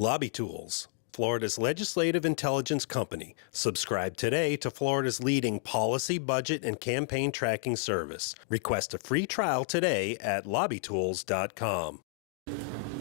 Lobby Tools, Florida's legislative intelligence company. Subscribe today to Florida's leading policy, budget, and campaign tracking service. Request a free trial today at lobbytools.com.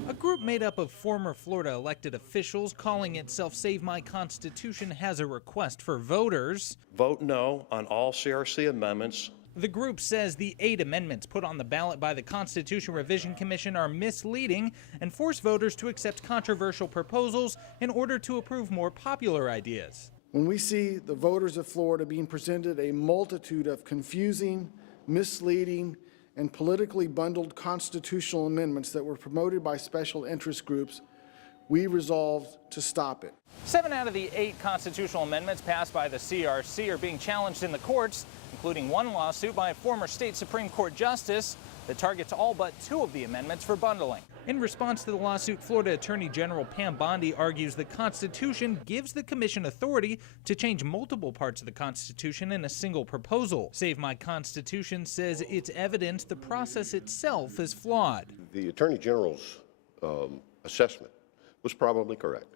A group made up of former Florida elected officials calling itself Save My Constitution has a request for voters. Vote no on all CRC amendments. The group says the 8 amendments put on the ballot by the Constitution Revision Commission are misleading and force voters to accept controversial proposals in order to approve more popular ideas. When we see the voters of Florida being presented a multitude of confusing, misleading, and politically bundled constitutional amendments that were promoted by special interest groups, we resolved to stop it. 7 out of the 8 constitutional amendments passed by the CRC are being challenged in the courts, including one lawsuit by a former state Supreme Court justice that targets all but 2 of the amendments for bundling. In response to the lawsuit, Florida Attorney General Pam Bondi argues the Constitution gives the Commission authority to change multiple parts of the Constitution in a single proposal. Save My Constitution says it's evident the process itself is flawed. The Attorney General's assessment was probably correct.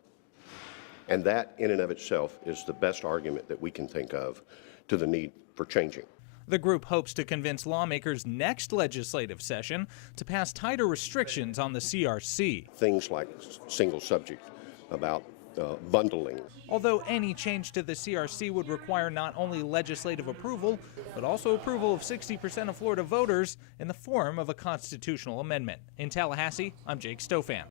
And that in and of itself is the best argument that we can think of to the need for changing. The group hopes to convince lawmakers next legislative session to pass tighter restrictions on the CRC. Things like single subject about bundling. Although any change to the CRC would require not only legislative approval, but also approval of 60% of Florida voters in the form of a constitutional amendment. In Tallahassee, I'm Jake Stofan.